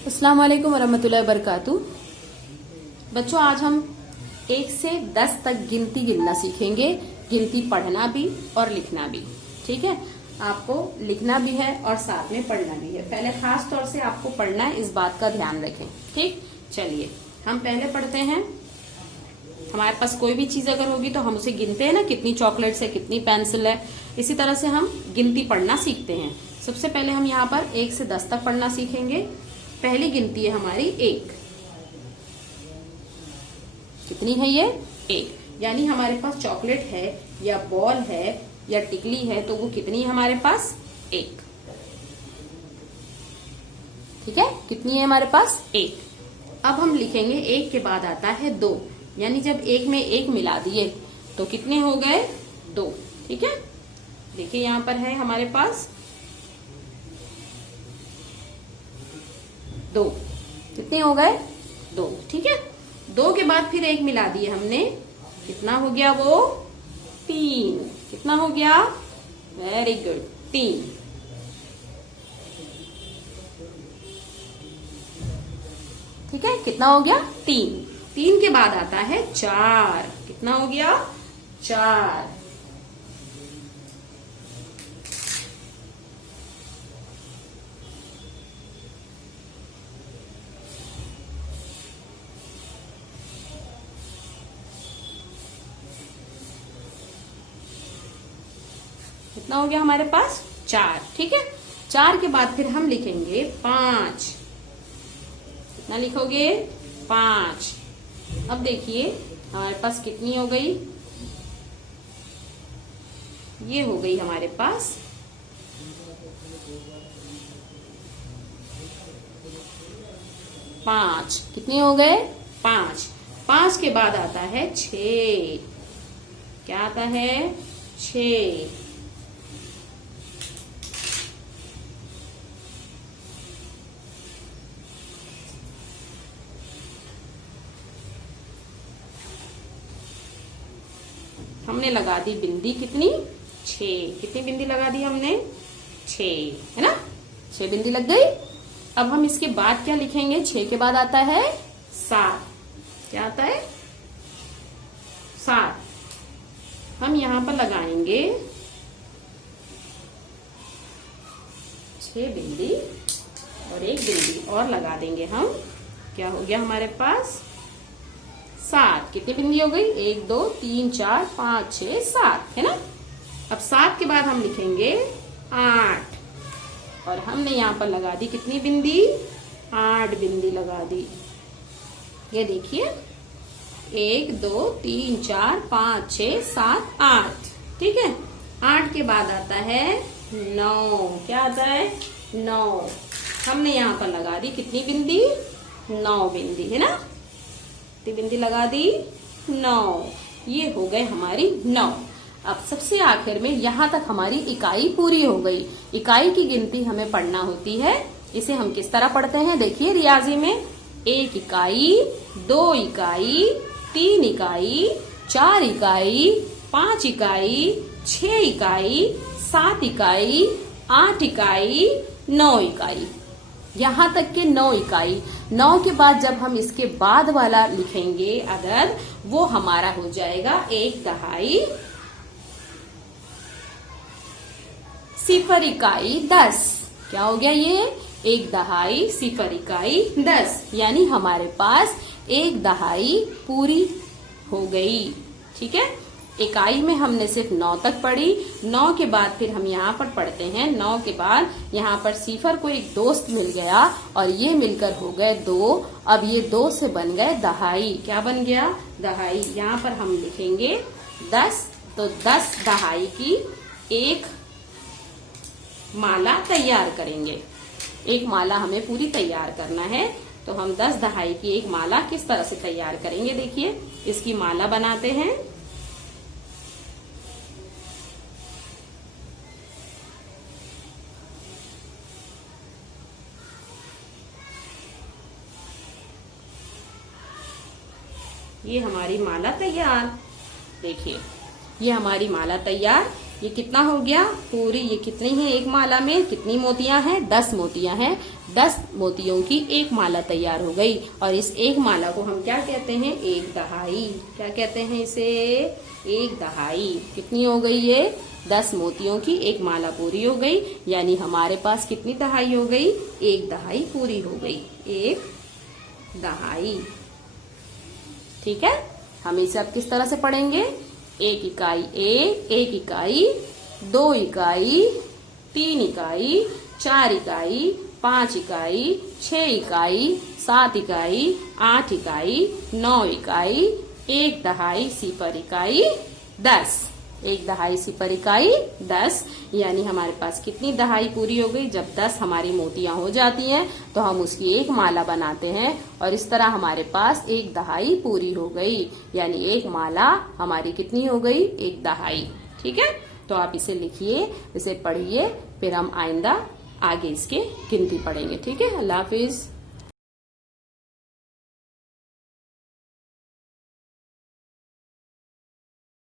अस्सलाम वालेकुम वरहमतुल्लाहि वबरकातुहू। बच्चों, आज हम 1 से 10 तक गिनती गिनना सीखेंगे, गिनती पढ़ना भी और लिखना भी। ठीक है, आपको लिखना भी है और साथ में पढ़ना भी है। पहले खास तौर से आपको पढ़ना है, इस बात का ध्यान रखें। ठीक, चलिए हम पहले पढ़ते हैं। हमारे पास कोई भी चीज अगर होगी तो हम उसे गिनते हैं ना, कितनी चॉकलेट्स है, कितनी पेंसिल है। इसी तरह से हम गिनती पढ़ना सीखते हैं। सबसे पहले हम यहाँ पर 1 से 10 तक पढ़ना सीखेंगे। पहली गिनती है हमारी 1। कितनी है ये? 1। यानी हमारे पास चॉकलेट है या बॉल है या टिकली है, तो वो कितनी है हमारे पास? 1। ठीक है, कितनी है हमारे पास? 1। अब हम लिखेंगे 1 के बाद आता है 2, यानी जब 1 में 1 मिला दिए तो कितने हो गए? 2। ठीक है, देखिए यहां पर है हमारे पास 2। कितने हो गए? 2। ठीक है, 2 के बाद फिर 1 मिला दिए हमने, कितना हो गया वो? 3। कितना हो गया? Very good, 3। ठीक है, कितना हो गया? 3। 3 के बाद आता है 4। कितना हो गया? 4। कितना हो गया हमारे पास? 4। ठीक है, 4 के बाद फिर हम लिखेंगे 5। कितना लिखोगे? 5। अब देखिए हमारे पास कितनी हो गई? ये हो गई हमारे पास 5। कितने हो गए? 5। 5 के बाद आता है 6। क्या आता है? 6। हमने लगा दी बिंदी कितनी? 6। कितनी बिंदी लगा दी हमने? 6, है ना? 6 बिंदी लग गई। अब हम इसके बाद क्या लिखेंगे? 6 के बाद आता है 7। क्या आता है? 7। हम यहां पर लगाएंगे 6 बिंदी और 1 बिंदी और लगा देंगे हम। क्या हो गया हमारे पास? 7। कितनी बिंदी हो गई? 1 2 3 4 5 6 7, है ना? अब 7 के बाद हम लिखेंगे 8 और हमने यहाँ पर लगा दी कितनी बिंदी? 8 बिंदी लगा दी। ये देखिए 1 2 3 4 5 6 7 8। ठीक है, 8 के बाद आता है 9। क्या आता है? 9। हमने यहाँ पर लगा दी कितनी बिंदी? 9 बिंदी, है ना? कितनी बिंदी लगा दी? 9। ये हो गए हमारी 9। अब सबसे आखिर में यहां तक हमारी इकाई पूरी हो गई। इकाई की गिनती हमें पढ़ना होती है। इसे हम किस तरह पढ़ते हैं? देखिए रियाजी में 1 इकाई, 2 इकाई, 3 इकाई, 4 इकाई, 5 इकाई, 6 इकाई, 7 इकाई, 8 इकाई, 9 इकाई। यहां तक के 9 इकाई। 9 के बाद जब हम इसके बाद वाला लिखेंगे अदद, वो हमारा हो जाएगा 1 दहाई, 0 इकाई 10। क्या हो गया ये? 1 दहाई 0 इकाई 10, यानी हमारे पास 1 दहाई पूरी हो गई। ठीक है, इकाई में हमने सिर्फ 9 तक पढ़ी। 9 के बाद फिर हम यहाँ पर पढ़ते हैं। 9 के बाद यहाँ पर 0 को एक दोस्त मिल गया और ये मिलकर हो गए 2। अब ये 2 से बन गए दहाई। क्या बन गया? दहाई। यहाँ पर हम लिखेंगे 10, तो 10 दहाई की एक माला तैयार करेंगे। एक माला हमें पूरी तैयार करना है, तो हम 10 दहाई की एक माला किस तरह से तैयार करेंगे? देखिए इसकी माला बनाते हैं। ये हमारी माला तैयार। देखिए ये हमारी माला तैयार। ये कितना हो गया पूरी। ये कितनी है एक माला में, कितनी मोतियां हैं, 10 मोतियां हैं। 10 मोतियों की एक माला तैयार हो गई। और इस एक माला को हम क्या कहते हैं, एक दहाई। क्या कहते हैं इसे, एक दहाई। कितनी हो गई ये, 10 मोतियों की एक माला पूरी हो गई। यानी हमारे पास कितनी दहाई हो गई, एक दहाई पूरी हो गई, एक दहाई। ठीक है, हम इसे अब किस तरह से पढ़ेंगे, 1 इकाई एक, 1 इकाई, 2 इकाई, 3 इकाई, 4 इकाई, 5 इकाई, 6 इकाई, 7 इकाई, 8 इकाई, 9 इकाई, 1 दहाई सिफर इकाई 10। 1 दहाई सिफर इकाई 10। यानी हमारे पास कितनी दहाई पूरी हो गई, जब 10 हमारी मोतियां हो जाती हैं तो हम उसकी एक माला बनाते हैं और इस तरह हमारे पास एक दहाई पूरी हो गई। यानी एक माला हमारी कितनी हो गई, एक दहाई। ठीक है, तो आप इसे लिखिए, इसे पढ़िए, फिर हम आइंदा आगे इसके गिनती पढ़ेंगे। ठीक है, अल्लाह हाफिज।